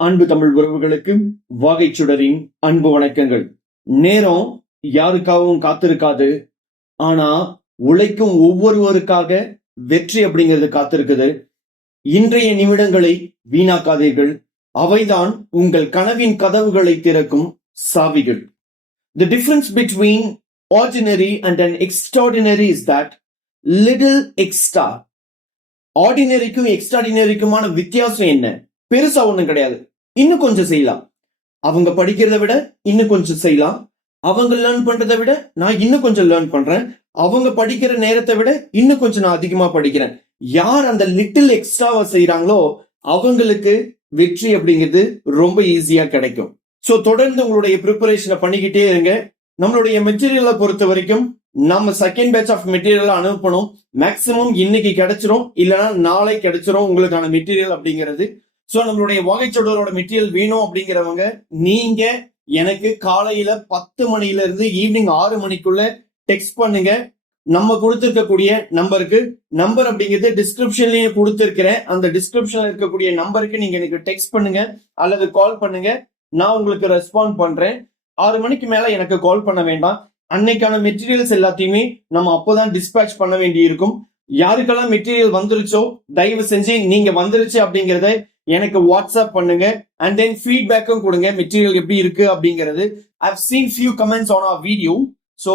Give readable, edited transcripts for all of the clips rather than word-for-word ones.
அன்பு தமிழ் உறவுகளுக்கு வாகைச்சுடரின் அன்பு வணக்கங்கள். நேரம் யாருக்காகவும் காத்திருக்காது. ஆனா உழைக்கும் ஒவ்வொருவருக்காக வெற்றி அப்படிங்கிறது காத்திருக்குது. இன்றைய நிமிடங்களை வீணாக்காதீர்கள். அவைதான் உங்கள் கனவின் கதவுகளை திறக்கும் சாவிகள். The difference between ordinary and an extraordinary is that little extra. ஆர்டினரிக்கும் எக்ஸ்ட்ராடினரிக்குமான வித்தியாசம் என்ன? பெருசா ஒண்ணும் கிடையாது. இன்னும் கொஞ்சம் செய்யலாம். அவங்க படிக்கிறத விட இன்னும் கொஞ்சம் செய்யலாம். அவங்க லேர்ன் பண்றதை விட நான் இன்னும் கொஞ்சம் லேர்ன் பண்றேன். அவங்க படிக்கிற நேரத்தை விட இன்னும் கொஞ்சம் நான் அதிகமா படிக்கிறேன். யார் அந்த லிட்டில் எக்ஸ்ட்ராவா செய்யறாங்களோ அவங்களுக்கு வெற்றி அப்படிங்கிறது ரொம்ப ஈஸியா கிடைக்கும். சோ தொடர்ந்து உங்களுடைய ப்ரிப்பரேஷனை பண்ணிக்கிட்டே இருங்க. நம்மளுடைய மெட்டீரியலை பொறுத்த வரைக்கும் நம்ம செகண்ட் பேட்ச் ஆஃப் மெட்டீரியல் அனுப்பணும். மேக்சிமம் இன்னைக்கு கிடைச்சிரும், இல்லைன்னா நாளை கிடைச்சிரும் உங்களுக்கான மெட்டீரியல் அப்படிங்கிறது. சோ நம்மளுடைய வாகைச்சொடரோட மெட்டீரியல் வேணும் அப்படிங்கிறவங்க நீங்க எனக்கு காலையில 10 மணில இருந்து ஈவினிங் 6 மணிக்குள்ள டெக்ஸ்ட் பண்ணுங்க. நம்ம கொடுத்திருக்கக்கூடிய நம்பர் அப்படிங்கிறது டிஸ்கிரிப்ஷன்லயே கொடுத்திருக்கிறேன். அந்த டிஸ்கிரிப்ஷன்ல இருக்கக்கூடிய நம்பருக்கு நீங்க எனக்கு டெக்ஸ்ட் பண்ணுங்க அல்லது கால் பண்ணுங்க. நான் உங்களுக்கு ரெஸ்பாண்ட் பண்றேன். 6 மணிக்கு மேல எனக்கு கால் பண்ண வேண்டாம். அன்னைக்கான மெட்டீரியல்ஸ் எல்லாத்தையுமே நம்ம அப்போதான் டிஸ்பேட்ச் பண்ண வேண்டி இருக்கும். யாருக்கெல்லாம் மெட்டீரியல் வந்துருச்சோ தயவு செஞ்சு நீங்க வந்துருச்சு அப்படிங்கறத எனக்கு வாட்ஸ்அப் பண்ணுங்க. அண்ட் தென் ஃபீட்பேக்கும் கொடுங்க, மெட்டீரியல் எப்படி இருக்கு அப்படிங்கிறது. I've seen few comments on our video, so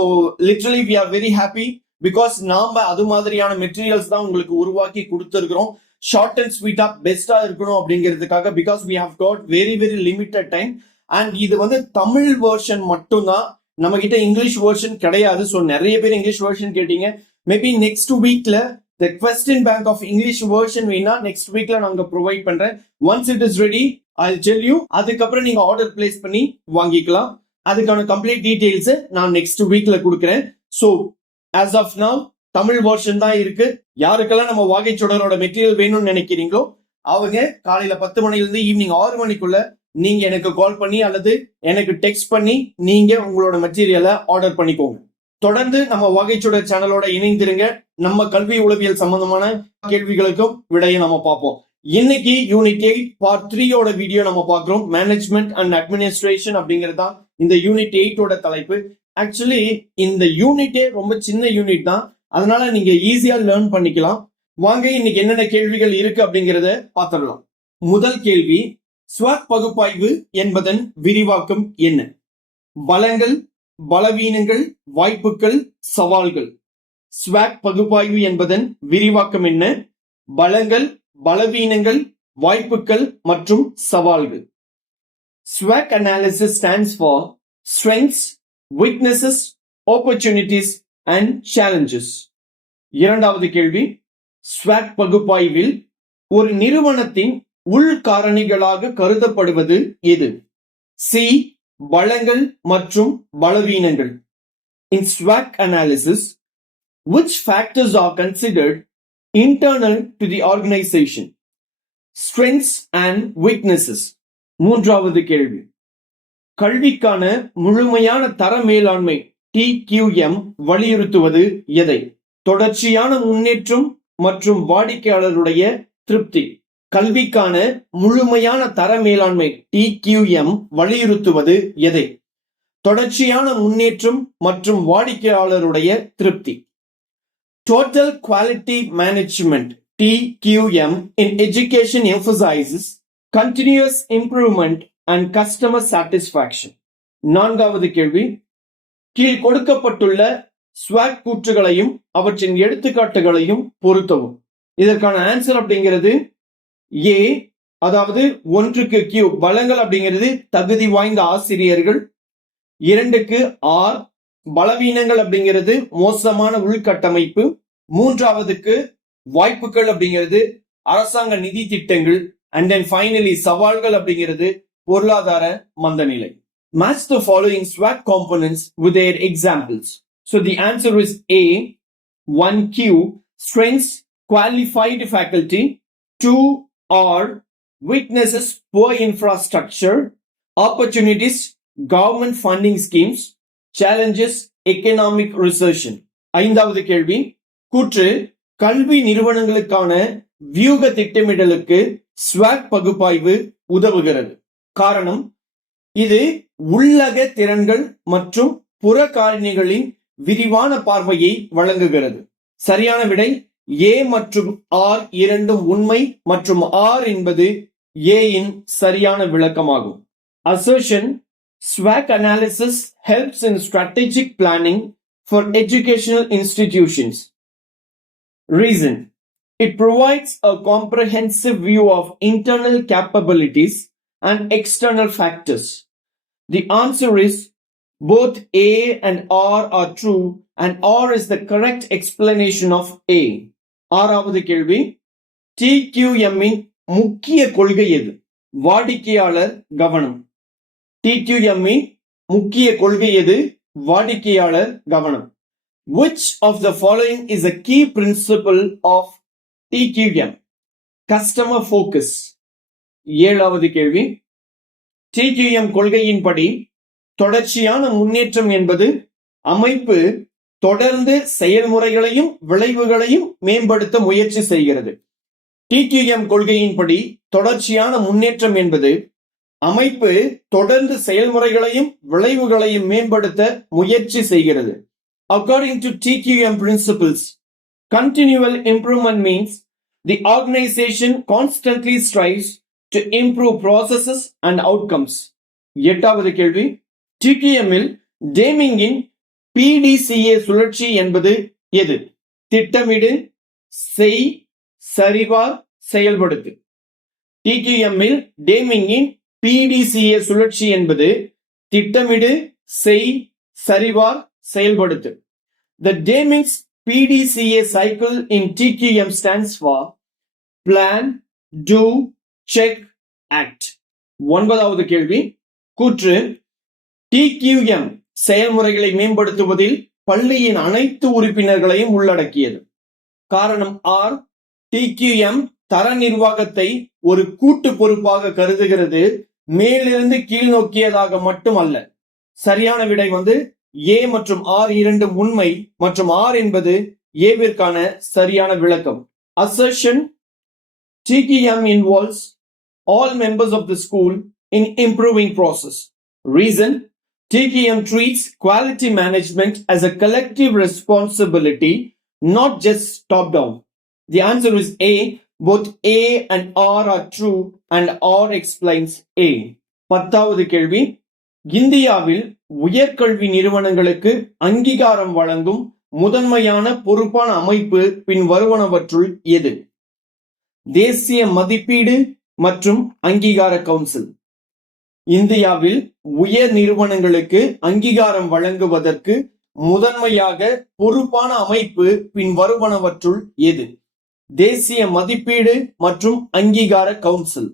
literally we are very happy because நாம அது மாதிரியான மெட்டீரியல்ஸ் தான் உங்களுக்கு உருவாக்கி கொடுத்துருக்கிறோம். ஷார்ட் அண்ட் ஸ்வீட்டா பெஸ்டா இருக்கணும் அப்படிங்கிறதுக்காக, because we have got very very limited time. And இது வந்து தமிழ் வெர்ஷன் மட்டும்தான், நம்ம கிட்ட இங்கிலீஷ் வெர்ஷன் கிடையாது. ஸோ நிறைய பேர் இங்கிலீஷ் வெர்ஷன் கேட்டீங்க. மேபி நெக்ஸ்ட் வீக்ல the question bank of English version வேணா நெக்ஸ்ட் வீக்ல நாங்க ப்ரொவைட் பண்றேன். once it is ready I'll tell you. அதுக்கப்புறம் நீங்க ஆர்டர் பிளேஸ் பண்ணி வாங்கிக்கலாம். அதுக்கான கம்ப்ளீட் டீடைல்ஸ் நான் நெக்ஸ்ட் வீக்ல கொடுக்குறேன். So as of now Tamil version தான் இருக்கு. யாருக்கெல்லாம் நம்ம வாகைச்சொடரோட மெட்டீரியல் வேணும்னு நினைக்கிறீங்களோ அவங்க காலையில 10 மணில இருந்து ஈவினிங் 6 மணிக்குள்ள நீங்க எனக்கு கால் பண்ணி அல்லது எனக்கு டெக்ஸ்ட் பண்ணி நீங்க உங்களோட மெட்டீரியலை ஆர்டர் பண்ணிக்கோங்க. தொடர்ந்து நம்ம வாகைச்சுடர் சேனலோட இணைந்திருங்க. நம்ம கல்வி உளவியல் சம்பந்தமான கேள்விகளுக்கும் விடையை நம்ம பார்ப்போம். இன்னைக்கு யூனிட் 8 பார்ட் 3 வீடியோ நம்ம பார்க்கிறோம். மேனேஜ்மெண்ட் அண்ட் அட்மினிஸ்ட்ரேஷன் அப்படிங்கிறது தான் இந்த யூனிட் 8 தலைப்பு. ஆக்சுவலி இந்த யூனிட்டே ரொம்ப சின்ன யூனிட் தான், அதனால நீங்க ஈஸியா லேர்ன் பண்ணிக்கலாம். வாங்க இன்னைக்கு என்னென்ன கேள்விகள் இருக்கு அப்படிங்கறத பார்த்துடலாம். முதல் கேள்வி, ஸ்வாட் பகுப்பாய்வு என்பதன் விரிவாக்கம் என்ன? பலங்கள், பலவீனங்கள், வாய்ப்புகள், சவால்கள். ஸ்வாட் பகுப்பாய்வு என்பதன் விரிவாக்கம் என்ன? பலங்கள், பலவீனங்கள், வாய்ப்புகள் மற்றும் சவால்கள். SWOT analysis stands for strengths, weaknesses, opportunities and challenges. இரண்டாவது கேள்வி, SWOT பகுப்பாய்வில் ஒரு நிறுவனத்தின் உள்காரணிகளாக கருதப்படுவது எது? சி, பலங்கள் மற்றும் பலவீனங்கள். In SWOT analysis, which factors are considered internal to the organization? Strengths and weaknesses. மூன்றாவது கேள்வி, கல்விக்கான முழுமையான தர மேலாண்மை TQM வலியுறுத்துவது எதை? தொடர்ச்சியான முன்னேற்றம் மற்றும் வாடிக்கையாளருடைய திருப்தி. கல்விக்கான முழுமையான தர மேலாண்மை TQM வலியுறுத்துவது எதை? தொடர்ச்சியான முன்னேற்றம் மற்றும் வாடிக்கையாளருடைய திருப்தி. Total Quality Management TQM in education emphasizes continuous improvement and customer satisfaction. நான்காவது கேள்வி, கீழ் கொடுக்கப்பட்டுள்ள SWOT கூற்றுகளையும் அவற்றின் எடுத்துக்காட்டுகளையும் பொருத்தவும். இதற்கான ஆன்சர் அப்படிங்கிறது ஏ, அதாவது 1க்கு Q, பலங்கள் அப்படிங்கிறது தகுதி வாய்ந்த ஆசிரியர்கள். 2க்கு R, பலவீனங்கள் அப்படிங்கிறது மோசமான உள்கட்டமைப்பு. 3வதுக்கு வாய்ப்புகள் அப்படிங்கிறது அரசாங்க நிதி திட்டங்கள். அண்ட் தென் ஃபைனலி சவால்கள் அப்படிங்கிறது பொருளாதார மந்தநிலை. Match the following SWOT components with their examples. So the answer is A, 1Q, strengths, qualified faculty. 2 R, weaknesses, poor infrastructure. Opportunities, government funding schemes. Challenges, economic recession. 5வது கேள்வி, கூற்று கல்வி நிறுவனங்களுக்கான வியூக திட்டமிடலுக்கு ஸ்வாட் பகுப்பாய்வு உதவுகிறது. காரணம், இது உள்ளக திறன்கள் மற்றும் புற காரணிகளின் விரிவான பார்வையை வழங்குகிறது. சரியான விடை A மற்றும் R இரண்டும் உண்மை மற்றும் R என்பது A இன் சரியான விளக்கமாகும். Assertion: SWOT analysis helps in strategic planning for educational institutions. Reason: it provides a comprehensive view of internal capabilities and external factors. The answer is both A and R are true and R is the correct explanation of A. ஆறாவது கேள்வி, TQM இன் முக்கிய கொள்கை எது? வாடிக்கையாளர் கவனம். TQM இன் முக்கிய கொள்கை எது? வாடிக்கையாளர் கவனம். Which of the following is a key principle of TQM? Customer focus. ஏழாவது கேள்வி, TQM கொள்கையின்படி தொடர்ச்சியான முன்னேற்றம் என்பது அமைப்பு தொடர்ந்து செயல்முறைகளையும் விளைவுகளையும் மேம்படுத்த முயற்சி செய்கிறது. TQM கொள்கையின்படி தொடர்ச்சியான முன்னேற்றம் என்பது அமைப்பு தொடர்ந்து செயல்முறைகளையும் விளைவுகளையும் மேம்படுத்த முயற்சி செய்கிறது. According to TQM principles, continual improvement means the organization constantly strives to improve processes and outcomes. எட்டாவது கேள்வி, TQM இல் டேமிங்கின் PDCA சுழற்சி என்பது எது? திட்டமிடு, செய், சரிபார், செயல்படுத்து. TQM இல் டேமிங்கின் PDCA சுழற்சி என்பது திட்டமிடு, செய், சரிபார், செயல்படுத்து. The Deming's PDCA cycle in TQM stands for plan, do, check, act. ஒன்பதாவது கேள்வி, கூற்று TQM செயல்முறைகளை மேம்படுத்துவதில் பள்ளியின் அனைத்து உறுப்பினர்களையும் உள்ளடக்கியது. காரணம் R, TQM தர நிர்வாகத்தை ஒரு கூட்டு பொறுப்பாக கருதுகிறது, மேலிருந்து கீழ் நோக்கியதாக மட்டுமல்ல. சரியான விடை A மற்றும் R இரண்டும் உண்மை மற்றும் R என்பது A விற்கான சரியான விளக்கம். Assertion: TQM involves all members of the school in improving process. Reason: TQM treats quality management as a collective responsibility, not just top down. The answer is A. Both A and R are true and R explains A. பத்தாவது கேள்வி, இந்தியாவில் உயர்கல்வி நிறுவனங்களுக்கு அங்கீகாரம் வழங்கும் முதன்மையான பொறுப்பான அமைப்பு பின் வருவனவற்றுள் எது? தேசிய மதிப்பீடு மற்றும் அங்கீகார கவுன்சில். இந்தியாவில் உயர் நிறுவனங்களுக்கு அங்கீகாரம் வழங்குவதற்கு முதன்மையாக பொறுப்பான அமைப்பு பின் வருவனவற்றுள் எது? தேசிய மதிப்பீடு மற்றும் அங்கீகார council.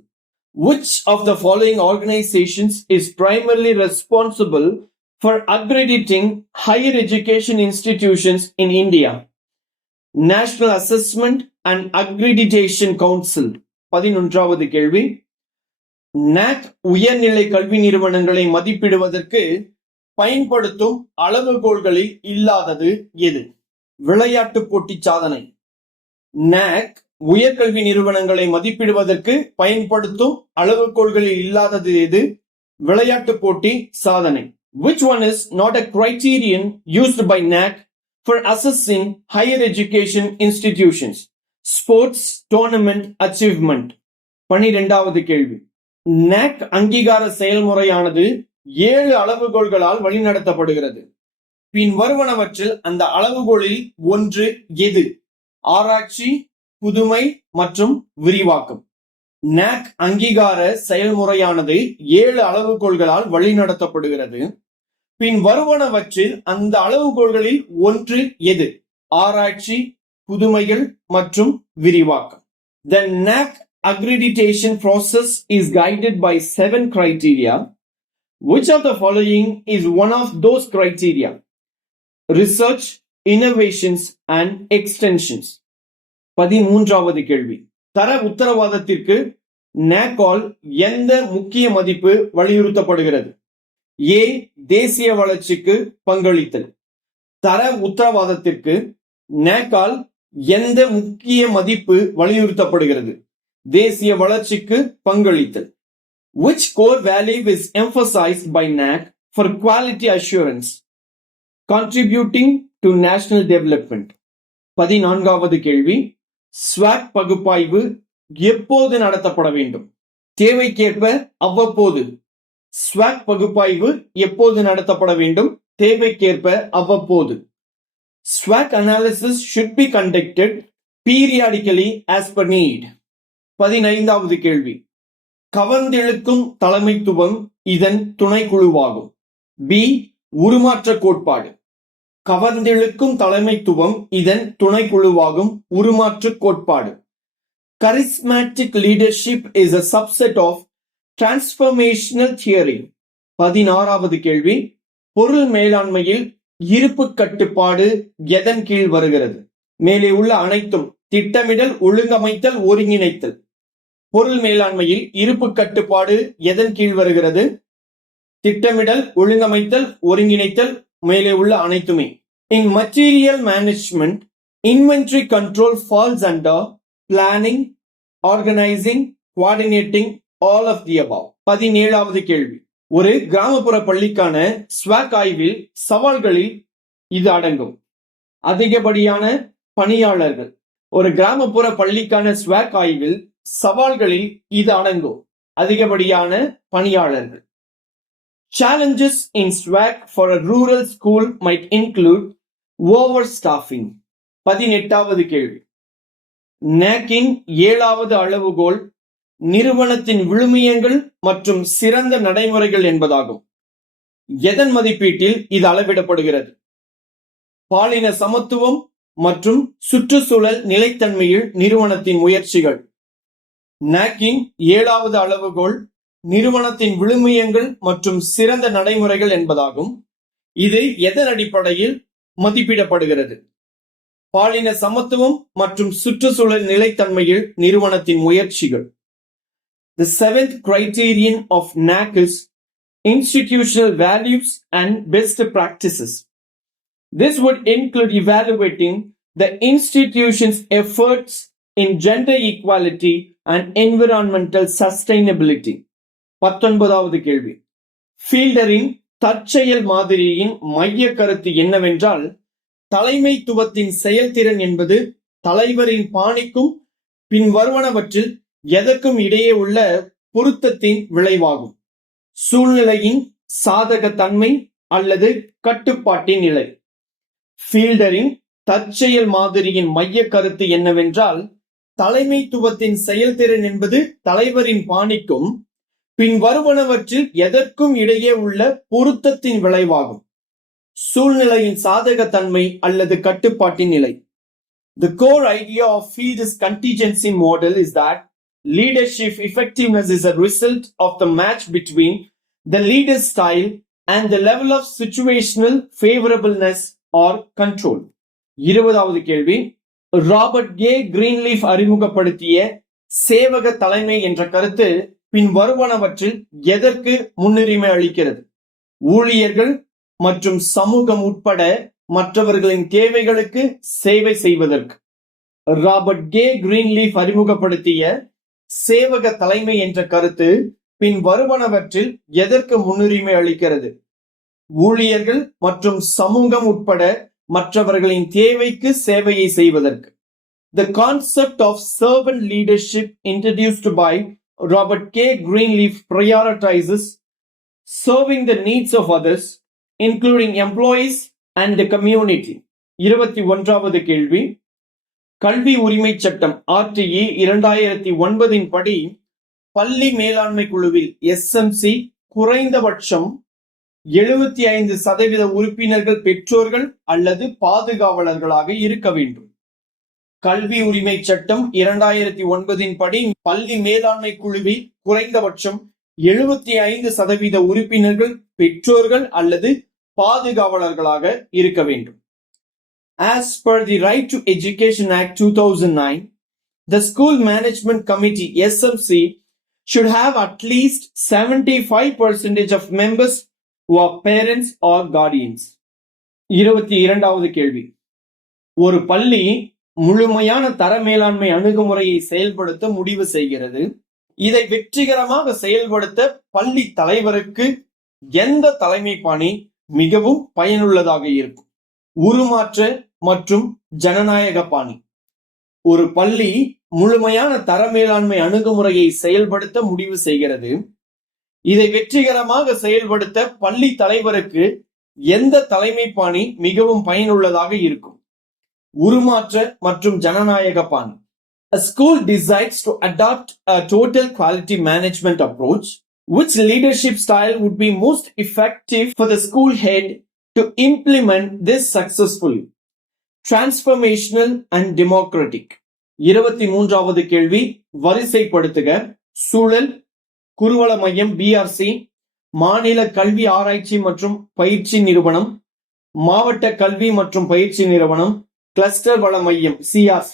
Which of the following organizations is primarily responsible for accrediting higher education institutions in India? National Assessment and Accreditation Council. 11வது கேள்வி, NAC உயர்நிலை கல்வி நிறுவனங்களை மதிப்பிடுவதற்கு பயன்படுத்தும் அளவுகோல்களில் இல்லாதது எது? விளையாட்டு போட்டி சாதனை. NAC உயர்கல்வி நிறுவனங்களை மதிப்பிடுவதற்கு பயன்படுத்தும் அளவுகோல்களில் இல்லாதது எது? விளையாட்டு போட்டி சாதனை. Which one is not a criterion used by NAC for assessing higher education institutions? Sports tournament achievement. 12வது கேள்வி, NAC அங்கீகார செயல்முறையானது 7 அளவுகோல்களால் வழிநடத்தப்படுகிறது. பின் வருவனவற்றில் அந்த அளவுகோலில் ஒன்று எது? ஆராய்ச்சி, புதுமை மற்றும் விரிவாக்கம். NAC அங்கீகார செயல்முறையானது 7 அளவுகோல்களால் வழிநடத்தப்படுகிறது. பின் வருவனவற்றில் அந்த அளவுகோல்களில் ஒன்று எது? ஆராய்ச்சி, புதுமைகள் மற்றும் விரிவாக்கம். The NAC accreditation process is guided by 7 criteria. Which of the following is one of those criteria? Research, innovations and extensions. 13வது கேள்வி, தர உத்தரவாதத்திற்கு NAC ஆல் எந்த முக்கிய மதிப்பு வலியுறுத்தப்படுகிறது? A. தேசிய வளர்ச்சிக்கு பங்களித்தல். தர உத்தரவாதத்திற்கு NAC ஆல் எந்த முக்கிய மதிப்பு வலியுறுத்தப்படுகிறது? தேசிய வளர்ச்சிக்கு பங்களித்தல். Which core value is emphasized by NAAC for quality assurance, contributing to national development? 14வது கேள்வி, ஸ்வாக் பகுப்பாய்வு எப்போது நடத்தப்பட வேண்டும்? தேவைக்கேற்ப அவ்வப்போது. ஸ்வாக் பகுப்பாய்வு எப்போது நடத்தப்பட வேண்டும்? தேவைக்கேற்ப அவ்வப்போது. SWOT analysis should be conducted periodically as per need. 15வது கேள்வி, கவர்ந்திழுக்கும் தலைமைத்துவம் இதன் துணைக்குழுவாகும். B. உருமாற்ற கோட்பாடு. கவர்ந்திழுக்கும் தலைமைத்துவம் இதன் துணைக்குழுவாகும். உருமாற்று கோட்பாடு. Charismatic leadership is a subset of transformational theory. 16வது கேள்வி, பொருள் மேலாண்மையில் இருப்பு கட்டுப்பாடு எதன் கீழ் வருகிறது? மேலே உள்ள அனைத்தும் திட்டமிடல், ஒழுங்கமைத்தல், ஒருங்கிணைத்தல். பொருள் மேலாண்மையில் இருப்பு கட்டுப்பாடு எதன் கீழ் வருகிறது? திட்டமிடல், ஒழுங்கமைத்தல், ஒருங்கிணைத்தல், மேலே உள்ள அனைத்துமே. In material management, inventory control falls under planning, organizing, coordinating, all of the above. 17வது கேள்வி, ஒரு கிராமப்புற பள்ளிக்கான ஸ்வாக் ஆய்வில் சவால்களில் இது அடங்கும். அதிகப்படியான பணியாளர்கள். ஒரு கிராமப்புற பள்ளிக்கான ஸ்வாக் ஆய்வில் சவால்களில் இது அடங்கும். அதிகப்படியான பணியாளர்கள். Challenges in SWAC for a rural school might include overstaffing. 18வது கேள்வி, NAAC-இன் 7வது அளவுகோல் நிறுவனத்தின் விழுமியங்கள் மற்றும் சிறந்த நடைமுறைகள் என்பதாகும். எதன் மதிப்பீட்டில் இது அளவிடப்படுகிறது? பாலின சமத்துவம் மற்றும் சுற்றுச்சூழல் நிலைத்தன்மையில் நிறுவனத்தின் முயற்சிகள். NAAC-இன் 7வது அளவுகோல் நிறுவனத்தின் விழுமியங்கள் மற்றும் சிறந்த நடைமுறைகள் என்பதாகும். இது எதன் அடிப்படையில் மதிப்பிடப்படுகிறது? பாலின சமத்துவம் மற்றும் சுற்றுச்சூழல் நிலைத்தன்மையில் நிறுவனத்தின் முயற்சிகள். The 7th criterion of NAAC is institutional values and best practices. This would include evaluating the institution's efforts in gender equality and environmental sustainability. 19வது கேள்வி, ஃபீல்டரின் தற்செயல் மாதிரியின் மைய கருத்து என்னவென்றால், தலைமைத்துவத்தின் செயல்திறன் என்பது தலைவரின் பாணிக்கும் பின் வருவனவற்றில் எதற்கும் இடையே உள்ள பொருத்தத்தின் விளைவாகும். சூழ்நிலையின் சாதக தன்மை அல்லது கட்டுப்பாட்டின் நிலை. ஃபீல்டரின் தற்செயல் மாதிரியின் மைய கருத்து என்னவென்றால், தலைமைத்துவத்தின் செயல்திறன் என்பது தலைவரின் பாணிக்கும் பின் வருவனவற்றில் எதற்கும் இடையே உள்ள பொருத்தத்தின் விளைவாகும். சூழ்நிலையின் சாதக தன்மை அல்லது கட்டுப்பாட்டின் நிலை. The core idea of Field's contingency model is that leadership effectiveness is a result of the match between the leader's style and the level of situational favorableness or control. 20வது கேள்வி, ராபர்ட் கே கிரீன்லீஃப் அறிமுகப்படுத்திய சேவக தலைமை என்ற கருத்து பின் வருவனவற்றில் எதற்கு முன்னுரிமை அளிக்கிறது? ஊழியர்கள் மற்றும் சமூகம் உட்பட மற்றவர்களின் தேவைகளுக்கு சேவை செய்வதற்கு. ராபர்ட் கே கிரீன்லீஃப் அறிமுகப்படுத்திய சேவக தலைமை என்ற கருத்து பின் வருவனவற்றில் எதற்கு முன்னுரிமை அளிக்கிறது? ஊழியர்கள் மற்றும் சமூகம் உட்பட மற்றவர்களின் தேவைக்கு சேவையை செய்வதற்கு. The concept of servant leadership introduced by Robert K. Greenleaf prioritizes serving the needs of others, including employees and the community. 21வது கேள்வி, கல்வி உரிமை சட்டம் RTE 2009 படி பள்ளி மேலாண்மை குழுவில் SMC குறைந்தபட்சம் 75% உறுப்பினர்கள் பெற்றோர்கள் அல்லது பாதுகாவலர்களாக இருக்க வேண்டும். கல்வி உரிமை சட்டம் 2009 படி பள்ளி மேலாண்மை குழுவில் குறைந்தபட்சம் 75% உறுப்பினர்கள் பெற்றோர்கள் அல்லது பாதுகாவலர்களாக இருக்க வேண்டும். As per the Right to Education Act 2009, the School Management Committee SMC should have at least 75% of members who are parents or guardians. 22வது கேள்வி, ஒரு பள்ளி முழுமையான தர மேலாண்மை அணுகுமுறையை செயல்படுத்த முடிவு செய்கிறது. இதை வெற்றிகரமாக செயல்படுத்த பள்ளி தலைவருக்கு எந்த தலைமை பாணி மிகவும் பயனுள்ளதாக இருக்கும்? உருமாற்ற மற்றும் ஜனநாயக பாணி. ஒரு பள்ளி முழுமையான தர மேலாண்மை அணுகுமுறையை செயல்படுத்த முடிவு செய்கிறது. இதை வெற்றிகரமாக செயல்படுத்த பள்ளி தலைவருக்கு எந்த தலைமை பாணி மிகவும் பயனுள்ளதாக இருக்கும்? உருமாற்ற மற்றும் ஜனநாயக பாணி. A school decides to adopt a total quality management approach. Which leadership style would be most effective for the school head to implement this successfully? Transformational and democratic. 23வது கேள்வி, வரிசைப்படுத்துக. சூழல், குருவள மையம் BRC, மாநில கல்வி ஆராய்ச்சி மற்றும் பயிற்சி நிறுவனம், மாவட்ட கல்வி மற்றும் பயிற்சி நிறுவனம், கிளஸ்டர் வள மையம் CRC.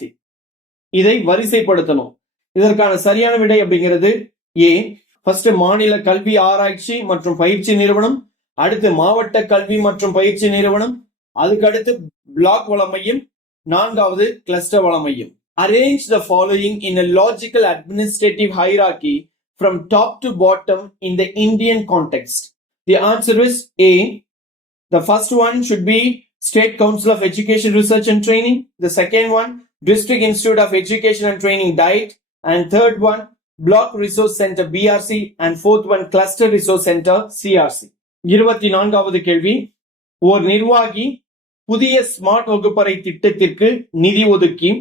இதை வரிசைப்படுத்தணும். இதற்கான சரியான விடை அப்படிங்கிறது A. ஃபர்ஸ்ட் மாநில கல்வி ஆராய்ச்சி மற்றும் பயிற்சி நிறுவனம், அடுத்து மாவட்ட கல்வி மற்றும் பயிற்சி நிறுவனம், அதுக்கு அடுத்து பிளாக் வள மையம், நான்காவது கிளஸ்டர் வள மையம். Arrange the following in a logical administrative hierarchy from top to bottom in the Indian context. The answer is A. The first one should be State Council of Education Research and Training. The second one, District Institute of Education and Training DIET. And third one, Block Resource Center BRC. And fourth one, Cluster Resource Center CRC. 24வது கேள்வி, ஓர் நிர்வாகி புதிய smart வகுப்பறை திட்டத்திற்கு நிதி ஒதுக்கி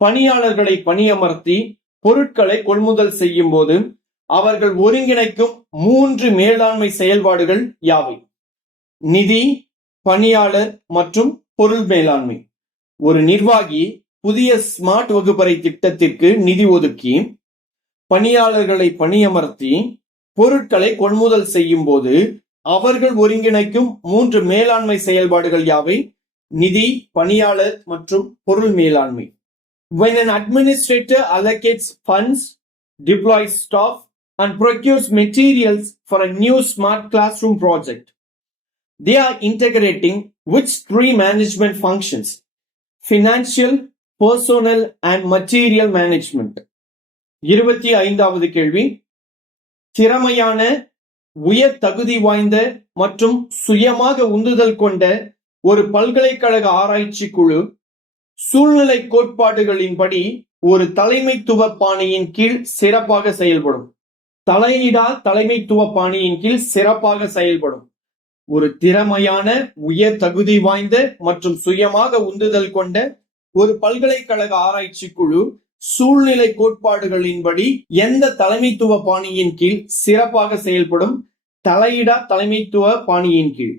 பணியாளர்களை பணியமர்த்தி பொருட்களை கொள்முதல் செய்யும் போது அவர்கள் ஒருங்கிணைக்கும் 3 மேலாண்மை செயல்பாடுகள் யாவை? நிதி, பணியாளர் மற்றும் பொருள் மேலாண்மை. ஒரு நிர்வாகி புதிய ஸ்மார்ட் வகுப்பறை திட்டத்திற்கு நிதி ஒதுக்கி பணியாளர்களை பணியமர்த்தி பொருட்களை கொள்முதல் செய்யும் போது அவர்கள் ஒருங்கிணைக்கும் 3 மேலாண்மை செயல்பாடுகள் யாவை? நிதி, பணியாளர் மற்றும் பொருள் மேலாண்மை. When an administrator allocates funds, deploys staff and procures materials for a new smart classroom project, they are integrating which 3 management functions? Financial, personnel and material management. 25வது கேள்வி, திறமையான, உயர் தகுதி வாய்ந்த மற்றும் சுயமாக உந்துதல் கொண்ட ஒரு பல்கலைக்கழக ஆராய்ச்சி குழு சூழ்நிலை கோட்பாடுகளின்படி ஒரு தலைமைத்துவ பாணியின் கீழ் சிறப்பாக செயல்படும். தலையிடா தலைமைத்துவ பாணியின் கீழ் சிறப்பாக செயல்படும். ஒரு திறமையான, உயர் தகுதி வாய்ந்த மற்றும் சுயமாக உந்துதல் கொண்ட ஒரு பல்கலைக்கழக ஆராய்ச்சி குழு சூழ்நிலை கோட்பாடுகளின்படி எந்த தலைமைத்துவ பாணியின் கீழ் சிறப்பாக செயல்படும்? தலையிடா தலைமைத்துவ பாணியின் கீழ்.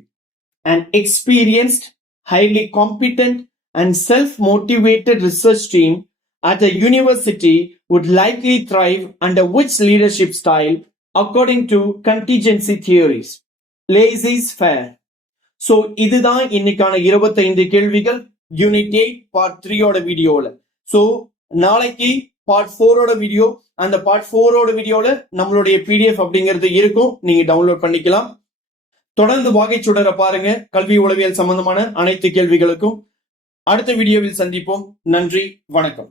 An experienced, highly competent and self-motivated research team at a university would likely thrive under which leadership style according to contingency theories? Laissez-faire. So இதுதான் இன்னைக்கான 25 கேள்விகள் யூனிட் 8 பார்ட் 3 ஓட வீடியோல. So நாளைக்கு பார்ட் 4 ஓட வீடியோ, அந்த பார்ட் 4 ஓட வீடியோல நம்மளுடைய PDF அப்படிங்கிறது இருக்கும், நீங்க டவுன்லோட் பண்ணிக்கலாம். தொடர்ந்து வாகைச்சுடரை பாருங்க. கல்வி உளவியல் சம்பந்தமான அனைத்து கேள்விகளுக்கும் அடுத்த வீடியோவில் சந்திப்போம். நன்றி, வணக்கம்.